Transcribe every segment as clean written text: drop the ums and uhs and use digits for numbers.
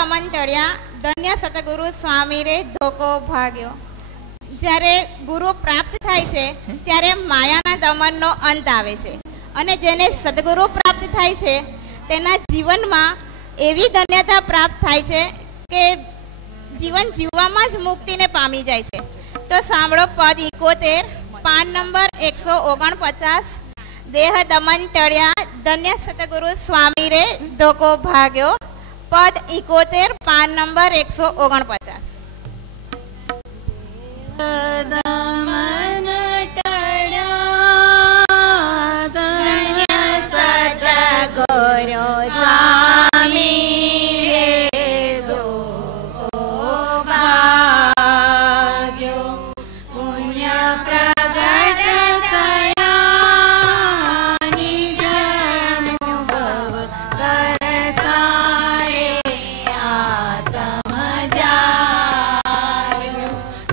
દમન ટળ્યા ધન્ય સતગુરુ સ્વામી રે ધોકો ભાગ્યો. જ્યારે ગુરુ પ્રાપ્ત થાય છે ત્યારે માયાના દમનનો અંત આવે છે અને જેને સદગુરુ પ્રાપ્ત થાય છે તેના જીવનમાં એવી ધન્યતા પ્રાપ્ત થાય છે કે જીવન જીવવામાં જ મુક્તિને પામી જાય છે. તો સાંભળો પદ 71 પાન નંબર 149. દેહ દમન ટળ્યા ધન્ય સતગુરુ સ્વામી રે ધોકો ભાગ્યો. પદ 71 પાન નંબર 149. દમન ટળ્યા ધન્ય સતગુરુ સ્વામી રે ધોકો ભાગ્યો. પુણ્ય પ્રગટ થયા નિજ અનુભવ કરતા રે આત્મ જાગ્યો.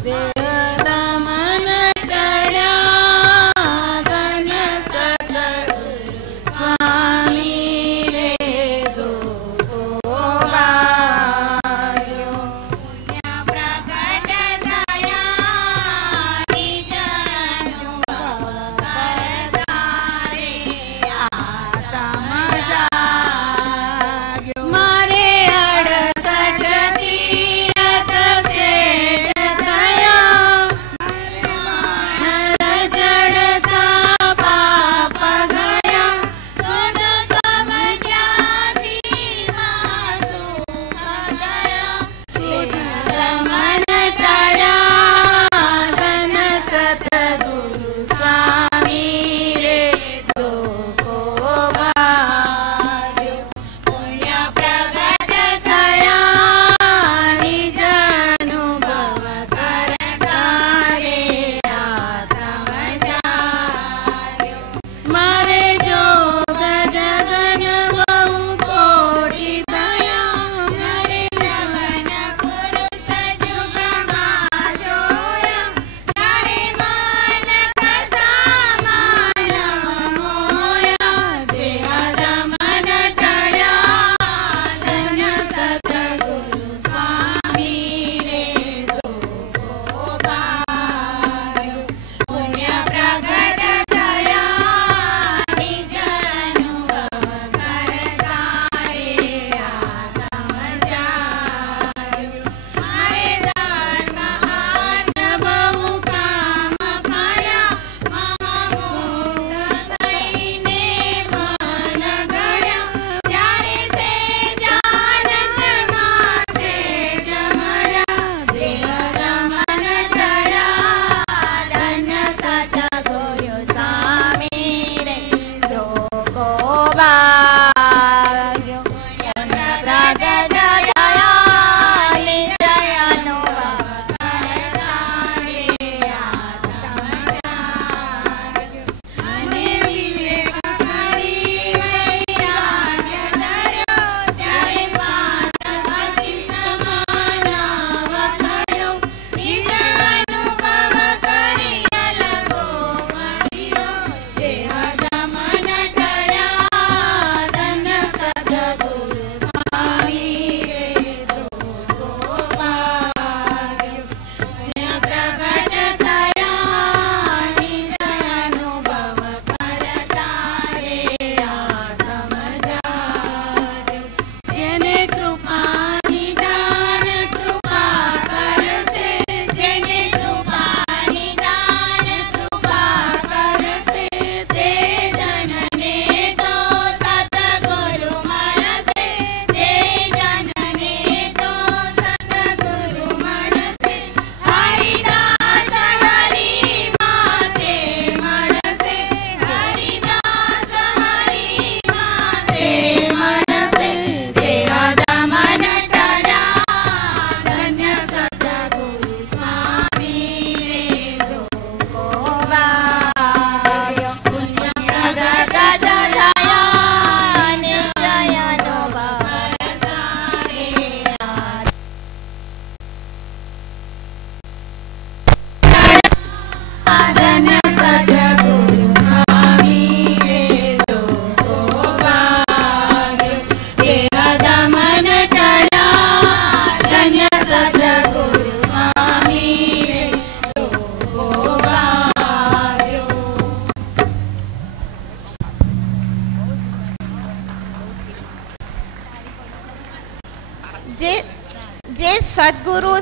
દેહ દમન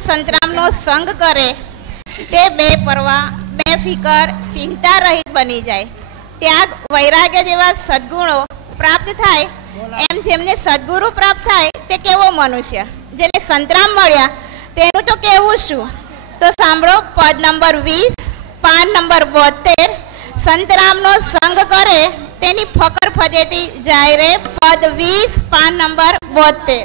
સંતરામનો સંગ કરે તે બેપરવા, બેફિકર, ચિંતા રહિત બની જાય. ત્યાગ, વૈરાગ્ય જેવા સદ્ગુણો પ્રાપ્ત થાય. એમ જેમને સદગુરુ પ્રાપ્ત થાય તે કેવો મનુષ્ય, જેને સંતરામ મળ્યા તેનું તો કેવું શું. તો સાંભળો પદ નંબર 20, પાન નંબર 72. સંતરામનો સંગ કરે તેની ફકર ફજેતી જાય રે. પદ 20, પાન નંબર 72.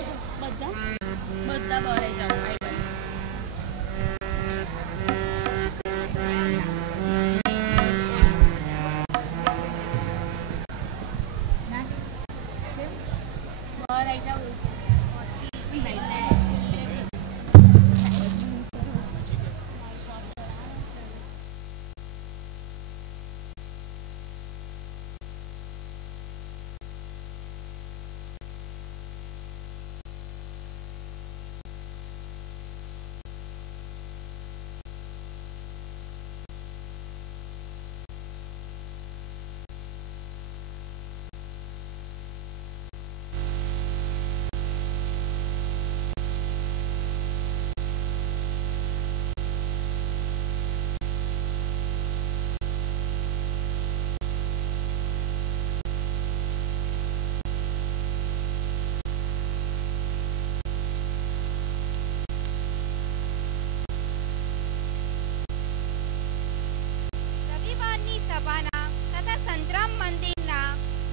સભાના તથા સંતરામ મંદિરના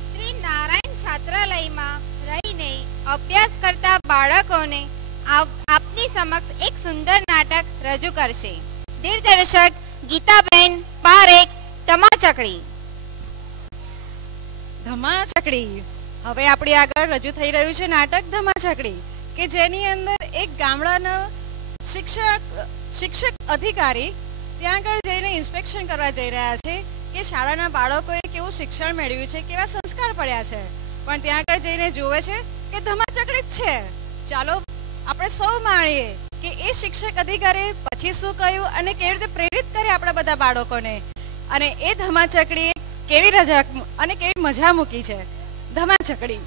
શ્રી નારાયણ છાત્રાલયમાં રહીને અભ્યાસ કરતા બાળકોને આપની સમક્ષ એક સુંદર નાટક રજૂ કરશે. દિગ્દર્શક ગીતાબેન પારેખ, ધમાચકડી. ધમાચકડી. હવે આપણી આગળ રજૂ થઈ રહ્યું છે નાટક ધમાચકડી, કે જેની અંદર એક ગામડાનો શિક્ષક અધિકારી ત્યાં આગળ જઈને ઇન્સ્પેક્શન કરવા જઈ રહ્યા છે કે શાળાના બાળકોએ કેવું શિક્ષણ મેળવ્યું છે, કેવા સંસ્કાર પડ્યા છે. પણ ત્યાં આગળ જઈને જોવે છે કે ધમાચકડી જ છે. ચાલો આપણે સૌ માણીએ કે એ શિક્ષક અધિકારી પછી શું કહ્યું અને કેવી રીતે પ્રેરિત કરે આપણા બધા બાળકોને, અને એ ધમાચકડીએ કેવી રજા અને કેવી મજા મૂકી છે. ધમાચકડી.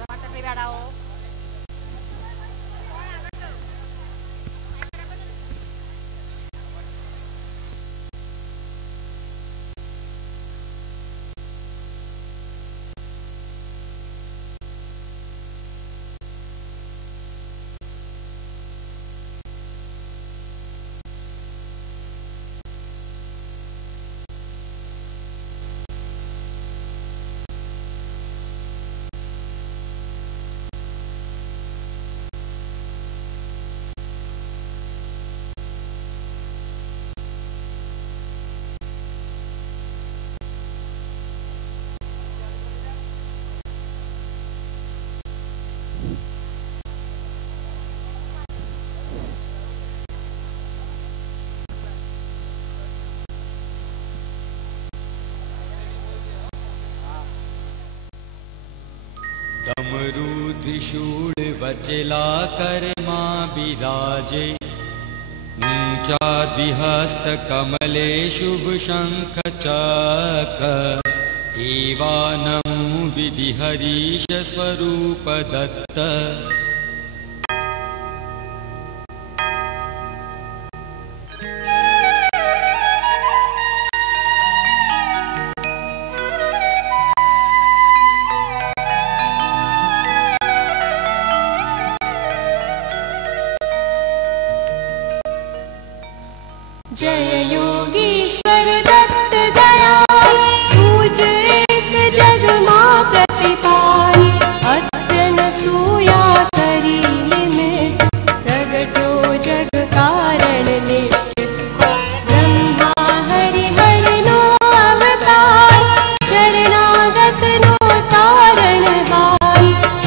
ધમાચકડી વાળાઓ डमरू त्रिशूल वचला कर मां बिराजे, ऊंचा द्विहस्त कमले शुभ शंख चक्र, एवा नमो विधि हरीश स्वरूप दत्त. जय योगीश्वर दत्त दयाल, पूज एक जग मां प्रतिपाल. अत्यन सूया करी निमित, प्रगटो जग कारण निश्चित. ब्रह्मा हरि हरि नो अवतार, शरणागत नो तारण हार.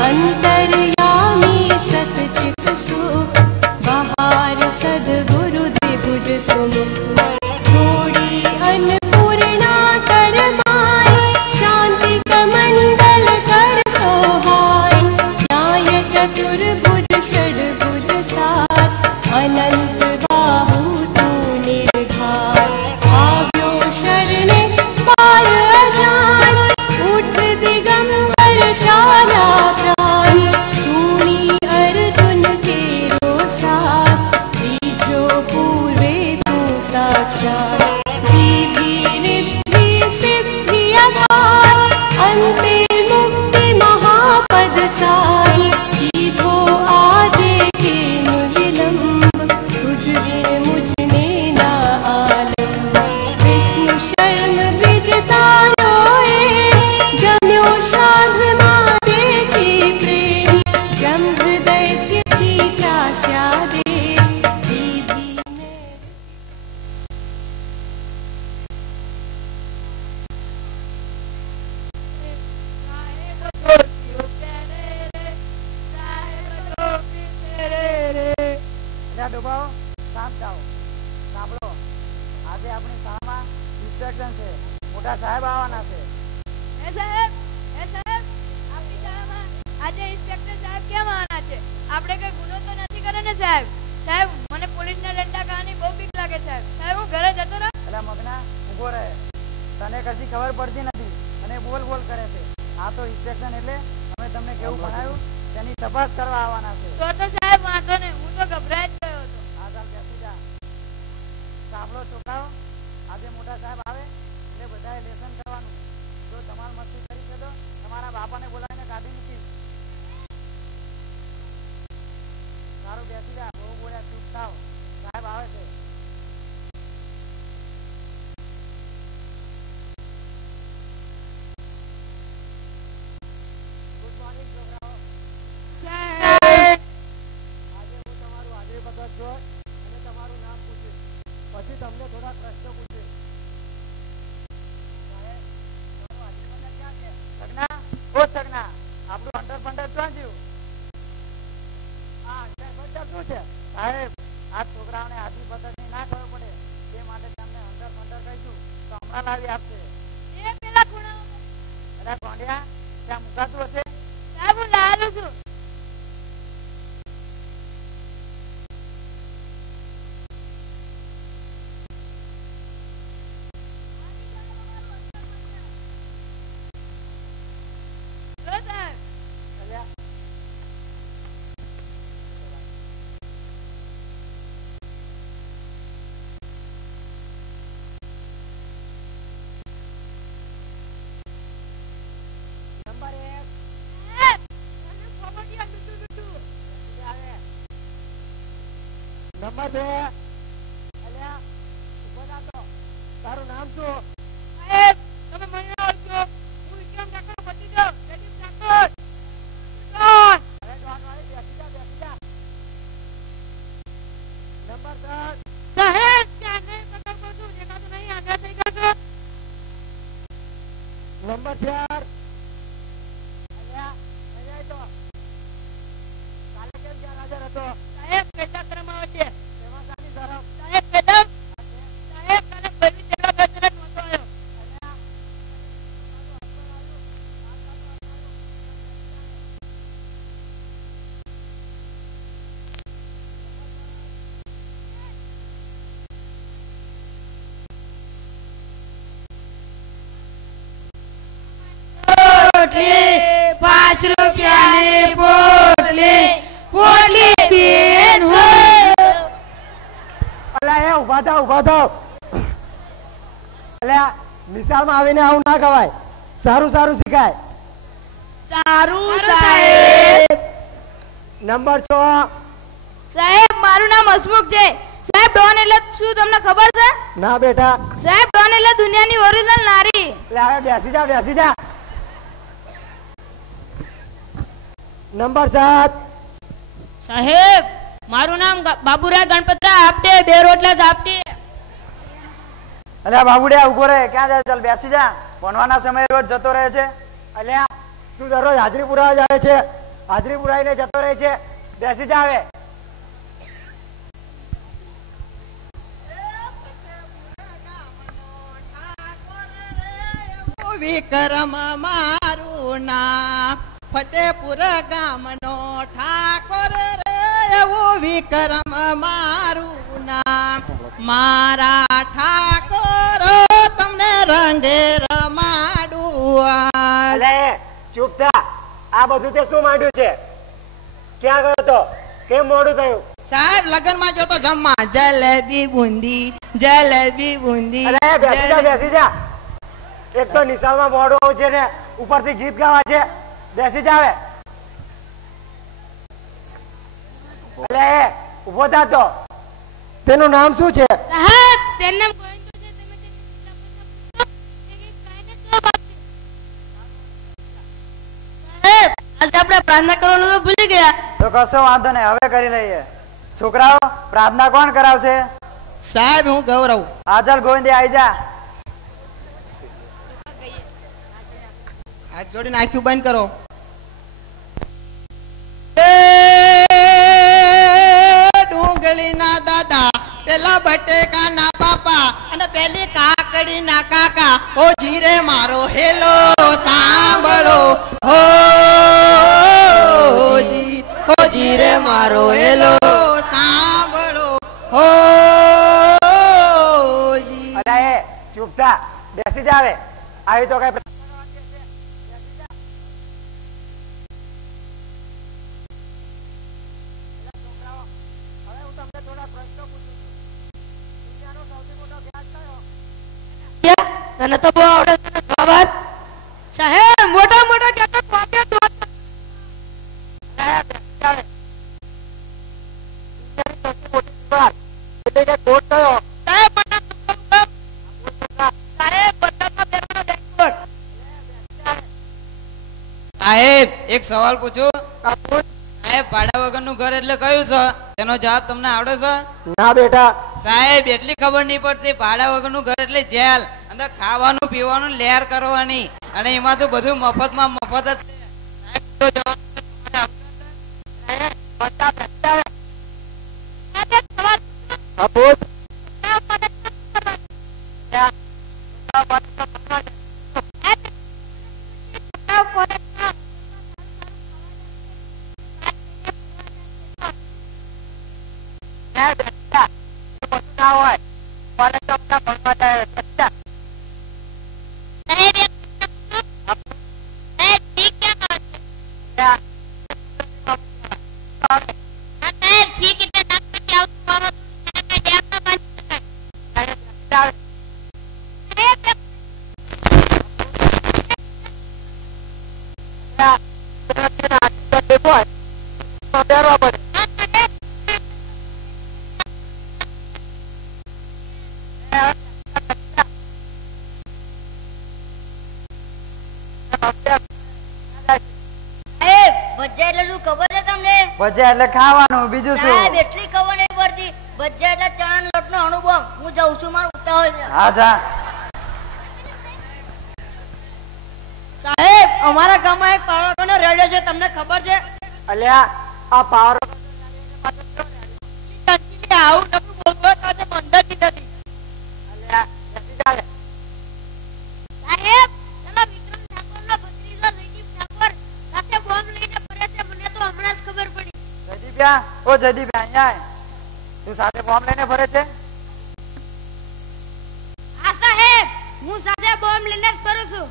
अंतर्यामी सतचित सुख, बहार सद्गुरु द्विभुज सुमुख. એટલે ડૂબાવો શાંત થાઓ. સાંભળો, આજે આપણી શાળામાં ઇન્સ્પેક્શન છે, મોટા સાહેબ આવવાના છે. એ સાહેબ આપણી શાળામાં આજે ઇન્સ્પેક્ટર સાહેબ કેમ આવવાના છે? આપણે કઈ ગુનો તો નથી કર્યો ને સાહેબ? સાહેબ મને પોલીસના ડંડા ખાવાની બહુ બીક લાગે સાહેબ. સાહેબ હું ઘરે જતો રહું. એટલે મગના ઊભો રહે, તને કશી ખબર પડતી નથી અને બોલ કરે છે. આ તો ઇન્સ્પેક્શન એટલે અમે તમને કેવું ભણાવ્યું તેની તપાસ કરવા આવવાના છે. તો સાહેબ વાંધો નહીં, હું તો ગભરાઈ જ ગયો હતો. આ ચાલ બેસી જા. સાંભળો છોકરાઓ, આજે મોટા સાહેબ આવે એટલે બધાએ લેસન કરવાનું. જો તમારે મસ્તી કરી છે તો તમારા બાપાને બોલાવીને કાઢી મૂકીશ. સારું બેસી જા, બહુ બોલ્યા, ચૂપ થાવ, સાહેબ આવે છે. ગુડ મોર્નિંગ છોકરાઓ. આજે હું તમારું હાજરી પત્રક જોઈ અને તમારું નામ પૂછ્યું, પછી તમને થોડા પ્રશ્નો પૂછ્યું. સગના, આપણું અંડર પંડર શું થયું? શું છે સાહેબ? આ છોકરાઓને હાજરી પત્રકની ના ખબર પડે તે માટે તમને અંડર પંડર કહીશું તો હમણાં લાવી આપશે. એ પેલા ખૂણામાં અરે ગોંડિયા, ત્યાં મુકાતું હશે. સાહેબ હું લાલું છું. નંબર 2. અલ્યા ઉભો થા તો. તારું નામ શું? સાહેબ તમે મને ઓળખો? હું વિક્રમ ઠાકોર ભત્રીજો જગદીશ ઠાકોર. અરે ડોન વાળી બેસી જા. નંબર 3. સાહેબ ચાને પકડો છું, દેખાતું નહીં, આગળ થઈ ગયો છો. નંબર 4. અલ્યા અહીંયા તો કાલે કેમ જ્યાં હાજર હતો? સાહેબ પેદા કરવામાં છે. એમાં સાની તરફ સાહેબ પેદા સાહેબ કાલે ભરવી તેડવા બેસેલા નહોતો આવ્યો. અલ્યા પોટલી 5 રૂપિયાની પોટલી બેન હોય. અલ્યા એ ઉભા થાવ. અલ્યા નિશાળમાં આવીને આવું ના કહેવાય, સારું શીખાય. સારું સાહેબ. નંબર 6. સાહેબ મારું નામ હસમુખ છે. સાહેબ ડોન એટલે શું તમને ખબર છે? ના બેટા. સાહેબ ડોન એટલે દુનિયાની ઓરિજિનલ નારી. એટલે હવે બેસી જા. નંબર 7. સાહેબ મારું નામ બાબુરાય ગણપતરાય આપટે, 2 રોટલા આપટે. અલ્યા બાબુડિયા ઉભો રહે, ક્યાં જાય? ચાલ બેસી જા. ભણવાના સમયે રોજ જતો રહે છે. અલ્યા તું દરરોજ હાજરી પુરાવા જાય છે, હાજરી પુરાવીને જતો રહે છે. બેસી જા હવે. વિક્રમ મારું નામ, ફતેપુર ગામનો ઠાકોર રે, એવું વિક્રમ મારું નામ. મારા ઠાકોર તમને રંગે રમાડું. અલ્યા ચૂપ થા. આ બધું તે શું માંડ્યું છે? ક્યાં ગયો તો? કેમ મોડું થયું? સાહેબ લગનમાં જતો જમવા, જલેબી બુંદી. અરે બેસી જા. એક તો નિશાળમાં મોડું આવું છે ને ઉપરથી ગીત ગાવા છે. બેસી જા હવે. અલ્યા એ ઉભો થા તો. તેનું નામ શું છે? સાહેબ તેનું નામ ગોવિંદો છે. તમે તેને કેટલા સાહેબ આજે આપણે પ્રાર્થના કરવાનું તો ભૂલી ગયા. તો કશો વાંધો નહીં, હવે કરી લઈએ. છોકરાઓ પ્રાર્થના કોણ કરાવશે? સાહેબ હું ગૌરવ. હા ચાલ ગોવિંદે આવી જા. હાથ જોડીને આંખું બંધ કરો. ડુંગળી ના કાકા ઓ જીરે મારો હેલો સાંભળો હો જીરે મારો હેલો સાંભળો હો અરે એ ચૂપ થા, બેસી જા હવે. આવી તો કઈ હવે હું તમને થોડા પ્રશ્નો પૂછું છું. દુનિયાનો સૌથી મોટો ગેસ કયો? તને તો બહુ આવડે છે જવાબ આપ. સાહેબ મોટા મોટા કહેતો કોપી જ વાત. દુનિયાની સૌથી મોટી દિવાલ એટલે કે કોટ કયો? સાહેબ બટનમાં પહેરવાનો ડેશબોર્ડ. સાહેબ એક સવાલ પૂછું. કાપૂસ? સાહેબ ભાડા વગરનું ઘર એટલે કયું છે? તેનો જવાબ તમને આવડે છે? ના બેટા. સાહેબ એટલી ખબર નહીં પડતી, ભાડા વગરનું ઘર એટલે જેલ. અંદર ખાવાનું પીવાનું લહેર કરવાની, અને એમાં તો બધું મફતમાં મફત જ છે. સાહેબ તો જવાબ તમારે કાપૂસ? ના હોય કોલેજ તો બધા ભણવા જાય છે. ભજીયા એટલે ખાવાનું, બીજું શું? સાહેબ એટલી ખબર નહીં પડતી. ભજીયા એટલે ચણાનો લોટનો અણુબોમ. હું જાઉં છું, મારું ઉતાવળ છે. હા જા. સાહેબ અમારા ગામમાં એક પાવરનો રેડિયો છે, તમને ખબર છે? અલ્યા આ પાવર આવું નવું બોલતો આજે મંડળથી નથી. અલ્યા બેસી જા. સાહેબ ચલો વિક્રમ ઠાકોરનો ભત્રીજો જયદીપ ઠાકોર સાથે બોમ્બ લઈને ફરે છે. મને તો હમણાં જ ખબર પડી. જયદીપ્યા, ઓ જયદીપ્યા અહીંયા આય. તું સાથે બોમ્બ લઈને ફરે છે? હા સાહેબ, હું સાથે બોમ્બ લઈને જ ફરું છું.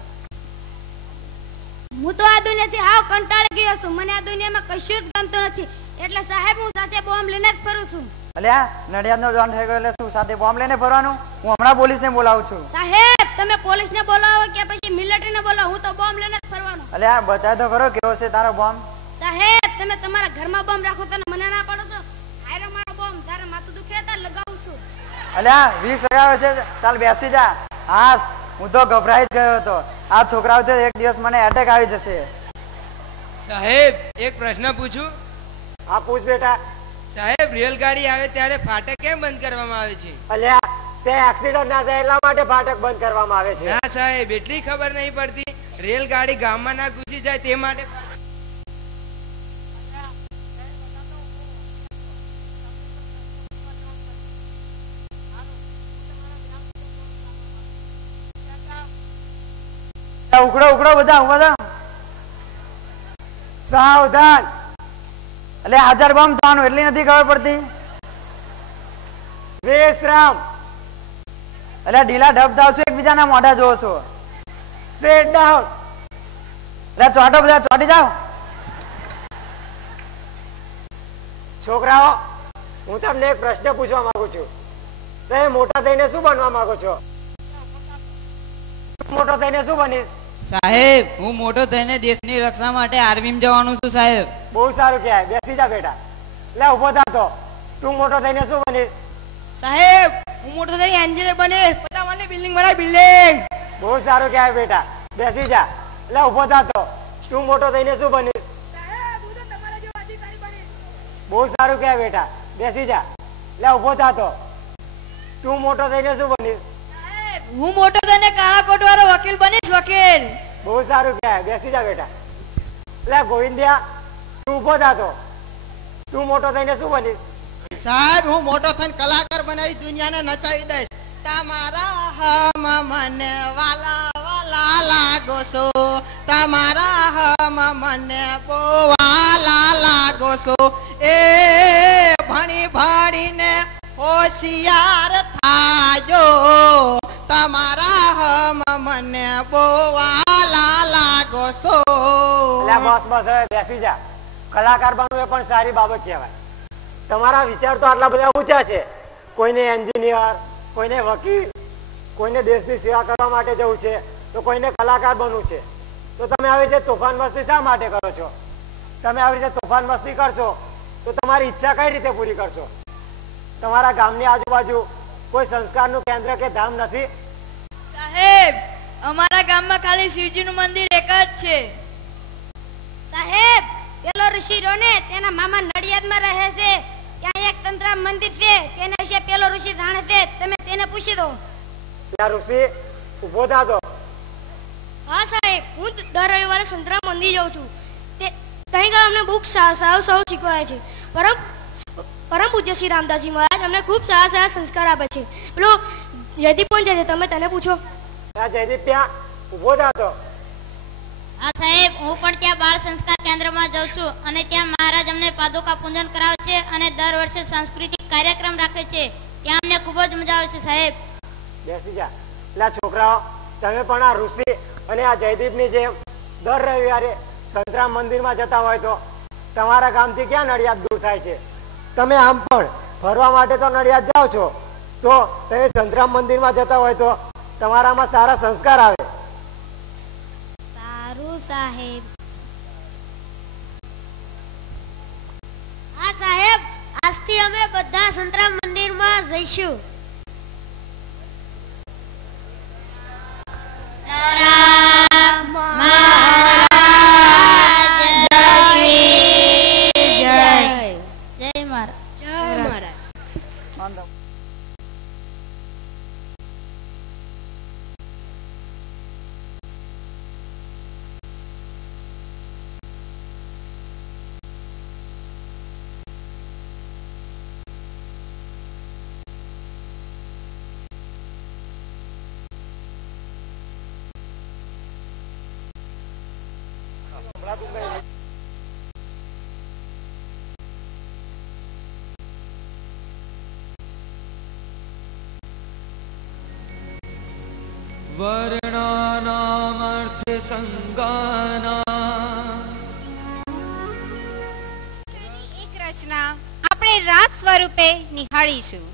હું તો આ દુનિયાથી હાવ કંટાળી ગયો છું. મને આ દુનિયામાં કશું જ ગમતું નથી. એટલે સાહેબ હું સાથે બોમ્બ લઈને જ ફરું છું. અલ્યા નડિયાદનો જોન થઈ ગયો એટલે શું સાથે બોમ્બ લઈને ફરવાનું? હું હમણાં પોલીસને બોલાવું છું. સાહેબ તમે પોલીસને બોલાવો કે પછી મિલિટરીને બોલાવો, હું તો બોમ્બ લઈને જ ફરવાનો. અલ્યા બતાય તો ખરો કેવો છે તારો બોમ્બ. સાહેબ તમે તમારા ઘરમાં બોમ્બ રાખો છો ને મને ના પાડો છો. આયરો મારો બોમ્બ તારે માથું દુખે તાર લગાવું છું. અલ્યા વીક સગાવે છે, ચાલ બેસી જા. હાસ હું તો ગભરાઈ જ ગયો હતો. આ છોકરાઓથી એક દિવસ મને એટેક આવી જશે. સાહેબ એક પ્રશ્ન પૂછું? હા પૂછ બેટા. સાહેબ રેલગાડી આવે ત્યારે ફાટક કેમ બંધ કરવામાં આવે છે? અલ્યા તે એક્સિડન્ટ ના થાય એટલા માટે ફાટક બંધ કરવામાં આવે છે. ના સાહેબ એટલી ખબર નહીં પડતી, રેલગાડી ગામમાં ના ઘૂસી જાય તે માટે. ઉકળો ઉકળો બધા બધા સાવધાન. એટલે હાજર બોમ્બ થવાનું એટલી નથી ખબર પડતી. વિશ્રામ. એટલે ઢીલા ઢબ થાવશો, એકબીજાના મોઢા જોવો છો. Sit down. એટલે ચોટો બધા ચોટી જાઓ. છોકરાઓ હું તમને એક પ્રશ્ન પૂછવા માંગુ છું. તમે મોટા થઈને શું બનવા માંગો છો? મોટો થઈને શું બનીશ? સાહેબ હું મોટો થઈને દેશની રક્ષા માટે આર્મીમાં જવાનું છું સાહેબ. બહુ સારું કહેવાય. બેસી જા બેટા. લે ઉભો થા તો. તું મોટો થઈને શું બનીશ? સાહેબ હું મોટો થઈને એન્જિનિયર બનીશ. પચાસની બિલ્ડિંગ બનાવી બિલ્ડિંગ. બહુ સારું કહેવાય બેટા. બેસી જા. લે ઉભો થા તો. તું મોટો થઈને શું બનીશ? સાહેબ હું તો તમારા જેવો અધિકારી બનીશ. બહુ સારું કહેવાય બેટા. બેસી જા. લે ઉભો થા તો. તું મોટો થઈને શું બનીશ? હું મોટો થઈને કાળા કોટ વાળો વકીલ બનીશ. વકીલ. બહુ સારું કહેવાય. બેસી જા બેટા. લે ગોવિંદિયા તું ઉભો થા તો. તું મોટો થઈને શું બનીશ? સાહેબ હું મોટો થઈને કલાકાર બનાવી દુનિયાને નચાવી દઈશ. તમારા હમ મને વાલા વાલા લાગો છો, તમારા હમ મને પોવાલા લાગો છો. એ ભણી ભણીને હોશિયાર થાજો, તમારા હમ મને પોવાલા લાગો છો. બસ બસ હવે બેસી જા. કલાકાર બનવું એ પણ સારી બાબત કહેવાય. તમારા વિચાર તો આટલા બધા ઊંચા છે. કોઈને એન્જિનિયર, કોઈને વકીલ, કોઈને દેશની સેવા કરવા માટે જવું છે, તો કોઈને કલાકાર બનવું છે. તો તમે આવી રીતે તોફાન મસ્તી શા માટે કરો છો? તમે આવી રીતે તોફાન મસ્તી કરશો તો તમારી ઈચ્છા કઈ રીતે પૂરી કરશો? તમારા ગામની આજુબાજુ કોઈ સંસ્કારનું કેન્દ્ર કે ધામ નથી? સાહેબ, અમારા ગામમાં ખાલી શિવજીનું મંદિર એક જ છે. સાહેબ, પેલો ઋષિ રોને તેના મામા નડિયાદમાં રહે છે. ત્યાં એક સંતરામ મંદિર છે, તેના વિશે પેલો ઋષિ જાણે છે. તમે તેને પૂછી દો. ત્યાં ઋષિ ઉભો થા દો. હા સાહેબ, હું દર રવિવારે સંતરામ મંદિર જાઉં છું. ત્યાં અમને બુક સૌ શીખવાય છે. પરમ પૂજ્ય શ્રી રામદાસજી મહારાજ અમને ખૂબ સારા સારા સંસ્કાર આપે છે. પેલો જયદીપ કોણ છે, તમે તેને પૂછો. જયદીપ ત્યાં ઉભો થા દો. હા સાહેબ, હું પણ ત્યાં બાળ સંસ્કાર કેન્દ્રમાં જાઉં છું અને ત્યાં મહારાજ અમને પાદુકા પૂજન કરાવે છે અને દર વર્ષે સાંસ્કૃતિક કાર્યક્રમ રાખે છે. ત્યાં અમને ખૂબ જ મજા આવે છે. સાહેબ બેસી જા. એટલે છોકરાઓ, તમે પણ આ ઋષિ અને આ જયદીપની જેમ દર રવિવારે સંતરામ મંદિરમાં જતા હોય તો તમારા ગામથી ક્યાં નડિયાદ દૂર થાય છે? તમે આમ પણ ફરવા માટે તો નડિયાદ જાઓ છો, તો તમે સંતરામ મંદિરમાં જતા હોય તો તમારામાં સારા સંસ્કાર આવે. સારું સાહેબ. હા સાહેબ, આજથી અમે બધા સંતરામ મંદિરમાં જઈશું. વર્ણાનામર્થ સંગાના. એક રચના આપણે રાગ સ્વરૂપે નિહાળીશું.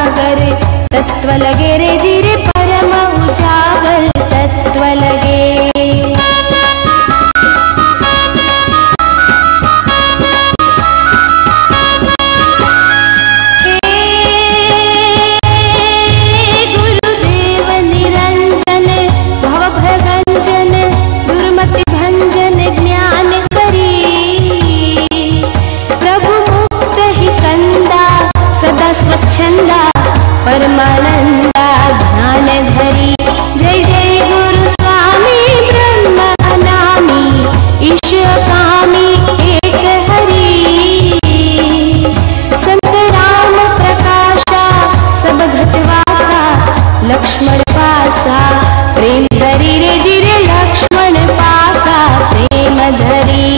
उजागर तत्व लगे रे जीरे परम उजागर तत्व लगे। स्वच्छंदा परमानंदा ध्यान धरी जय जय गुरु स्वामी ब्रह्म नामी ईश्वर कामी एक हरि। संत राम प्रकाशा सब घटवासा लक्ष्मण पासा प्रेम धरी रे जिरे लक्ष्मण पासा प्रेम धरी।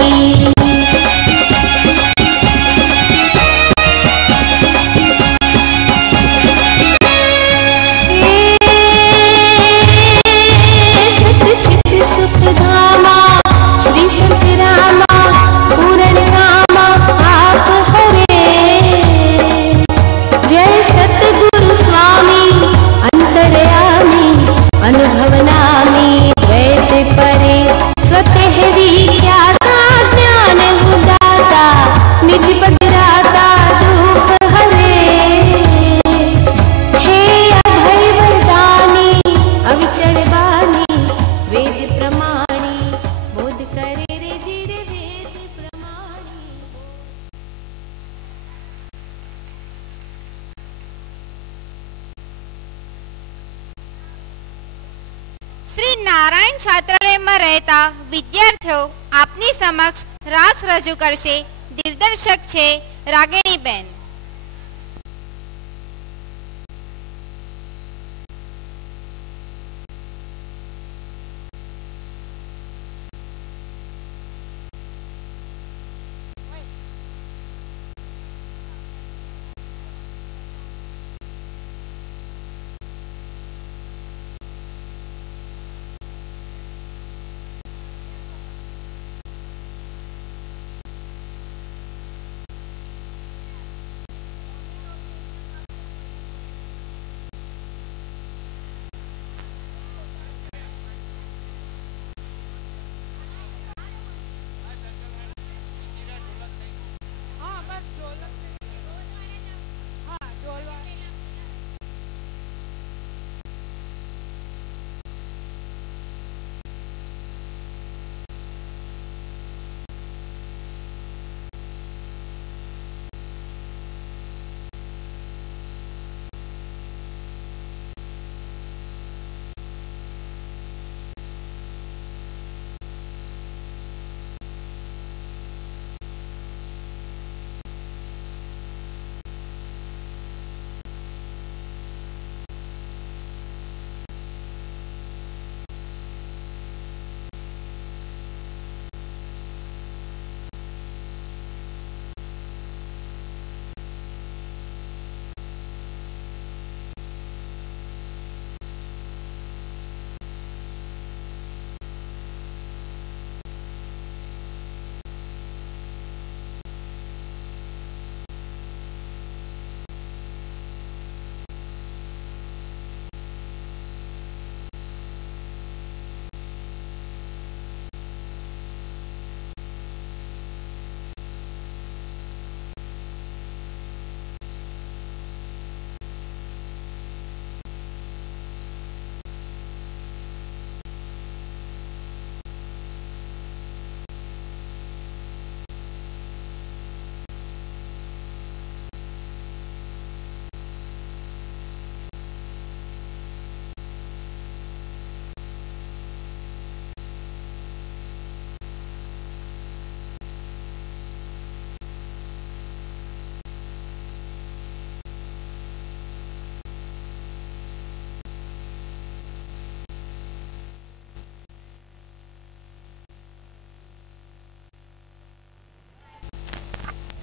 શ્રી નારાયણ છાત્રાલયમાં રહેતા વિદ્યાર્થીઓ આપની સમક્ષ રાસ રજૂ કરશે. દિગ્દર્શક છે રાગિણીબેન.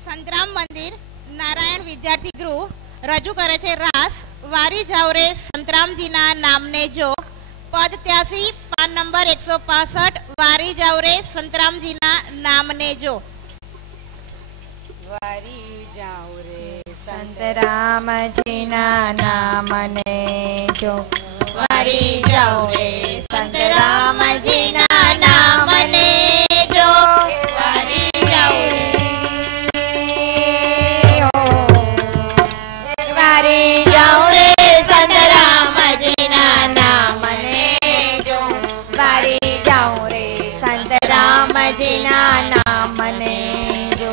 સંતરામ મંદિર નારાયણ વિદ્યાર્થી ગૃહ રજૂ કરે છે રાસ વારી જાવ રે સંતરામજીના નામને જો. પદ 83 પાન નંબર 165 વારી જાવ રે સંતરામજીના નામને જો. વારી જાવ રે સંત રામજીના નામને જો વારી જાઉં રે સંત રામજીના નામને જો વારી જાઉં રે વારી જાઉં રે સંત રામજીના નામને જો વારી જાઉં રે સંત રામજીના નામને જો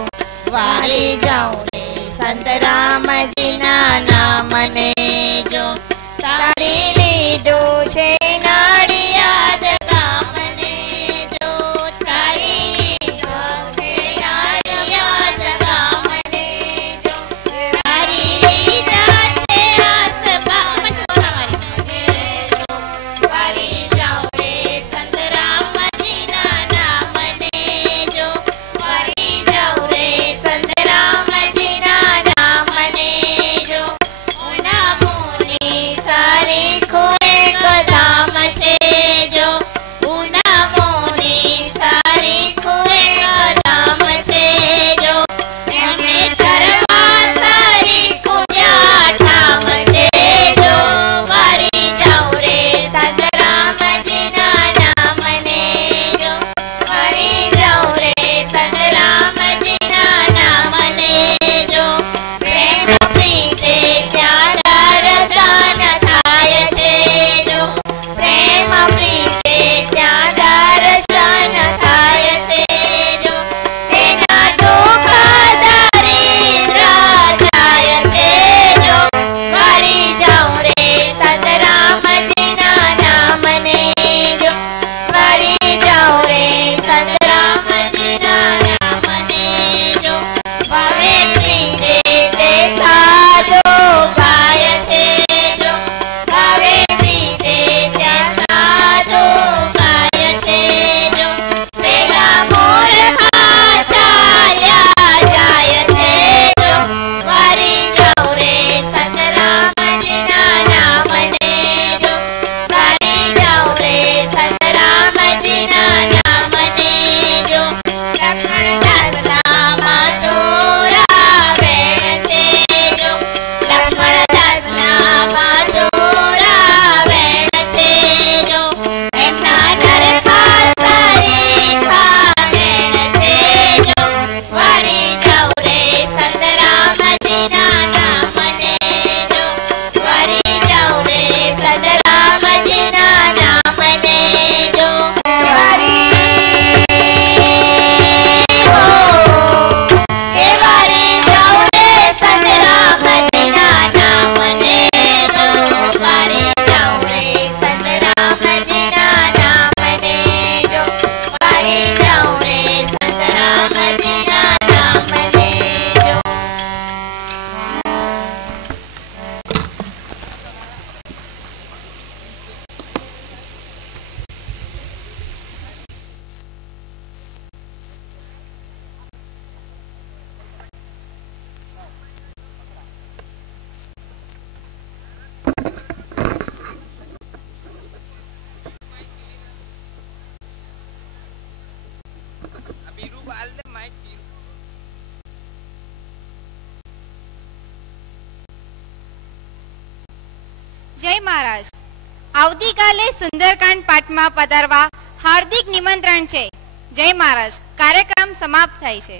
વારી જાઉં રે સંત રામજીના નામને જો તારી લીધું છે નાળિયાદ ગામને જો તારી લીધું છે નાળિયાદ ગામને જો તારી લીધા છે આસપાસ જો વારી જાઉં રે સંત રામજીના નામને જો વારી જાઉં રે સંત રામજીના નામને જો ઉના મુની સારી ખોએ કદામ છે જો ઉના મુની સારી ખોએ કદામ છે જો એમને કરવા સારી ખોયા ઠામ છે જો વારી જાઉં રે સંત રામજીના નામને જો વારી જાઉં રે સંત રામજીના નામને જો પ્રેમ પ્રીતે ત્યાં દર્શન થાય છે જો પ્રેમ પ્રીતે ત્યાં દર્શન થાય છે જો તેના દુઃખ દરિદ્ર જાય છે જો વારી જાઉં રે સંત રામજીના નામને જો વારી જાઉં રે સંત રામજીના નામને જો ભાવે પ્રીતે તે સાધુ ગાય છે જો ભાવે પ્રીતે ત્યાં સાધુ ગાય છે જો પેલા મૂર્ખા ચાલ્યા જાય છે જો વારી જાઉં રે સંત રામજીના નામને જો વારી જાઉં રે સંત રામજીના નામને જો લક્ષ્મણદાસના મધુરા વેણ છે જો લક્ષ્મણદાસના મધુરા વેણ છે જો એમના નરખા સરીખા વેણ છે જો વારી જાઉં રે સંત રામજીના નામને જો વારી જાઉં રે સંત રામજીના નામને જો વારી હો એ વારી જાઉં રે સંત રામજીના નામને જો વારી જાઉં રે સંત રામજીના નામને જો વારી જાઉં રે સંત રામજીના નામને જો જય મહારાજ. આવતીકાલે સુંદરકાંડ પાઠમાં પધારવા હાર્દિક નિમંત્રણ છે. જય મહારાજ. કાર્યક્રમ સમાપ્ત થાય છે.